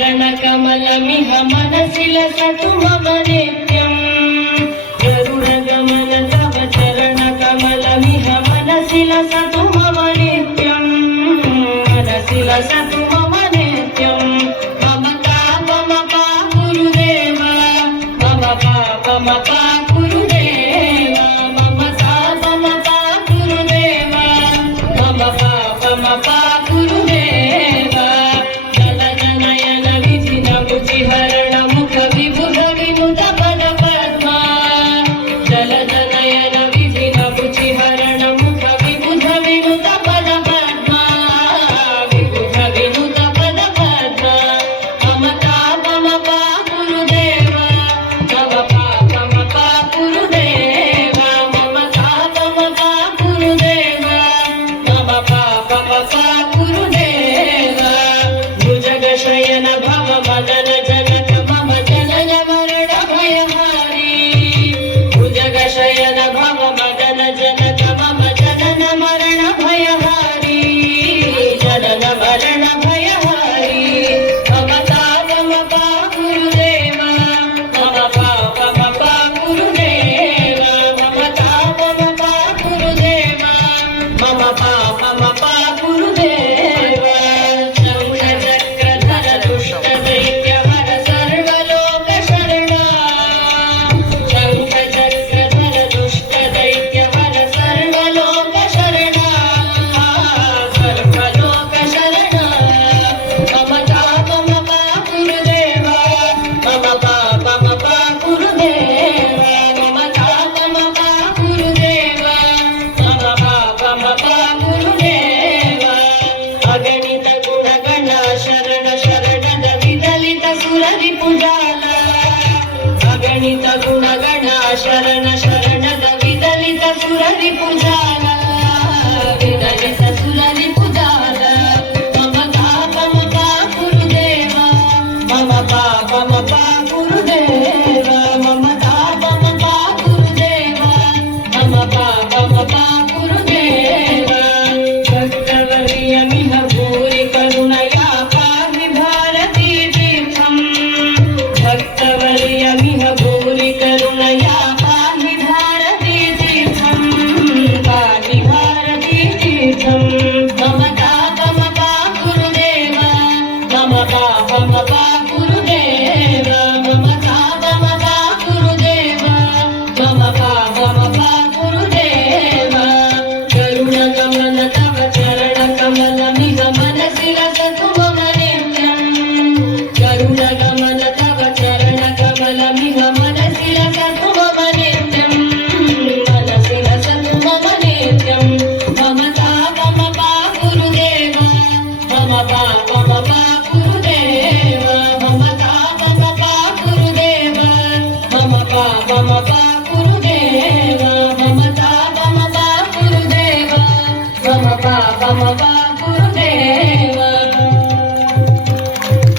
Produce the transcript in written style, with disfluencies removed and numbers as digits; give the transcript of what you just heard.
चरणकमलमिह मनसि लसतु मम नित्यम् गरुडगमन तव चरणकमलमिह मनसि लसतु मम नित्यम् मनसि लसतु मम नित्यम् मम पापमपा गुरुदेव मम पापमपा गुरुदेव मम पापमपा गुरुदेव मम पापमपा गुरुदेव जलजनयन विधिनमुचिहरण मुख विबुध विनुत पद पद्मा जलजनयन विधिनमुचिहरण मुख विबुध विनुत पद पद्मा विबुध विनुत पद पद्मा मम तापमपा गुरुदेव मम पापमपा गुरुदेव मम तापमपा गुरुदेव मम पापमपा गुरुदेव भुजगशयन भव मदन जनक मम जनय मरण भयहारी भुजगशयन भव मदन जनक मम जनन मरण भयहारी जनन मरण भयहारी मम तापमपा गुरुदेव मम पापमपा गुरुदेव मम तापमपा गुरुदेव मम पापमपा गुरुदेव शङ्खचक्रधर दुष्टदैत्यहर सर्वलोक शरणा शङ्खचक्रधर दुष्टदैत्यहर सर्वलोक शरणा सर्वलोक शरणा मम तापमपा गुरुदेव मम पापमपा गुरुदेव मम तापमपा गुरुदेव मम पापमपा गुरुदेव अगणित गुणगण शरण शरणद विदलित सुररिपुजाल अगणित गुणगण शरण शरणद विदलित सुररिपुजाल विदलित सुररिपुजाल मम तापमपा गुरुदेव मम पापमपा गुरुदेव मम तापमपा गुरुदेव मम पापमपा गुरुदेव भक्तवर्यमिह भूरि करुणया पाहि भारती तीर्थम् भक्तवर्यमिह भूरि करुणया पाहि भारती तीर्थम् पाहि भारती तीर्थम् मम तापमपा गुरुदेव मम पापमपा गुरुदेव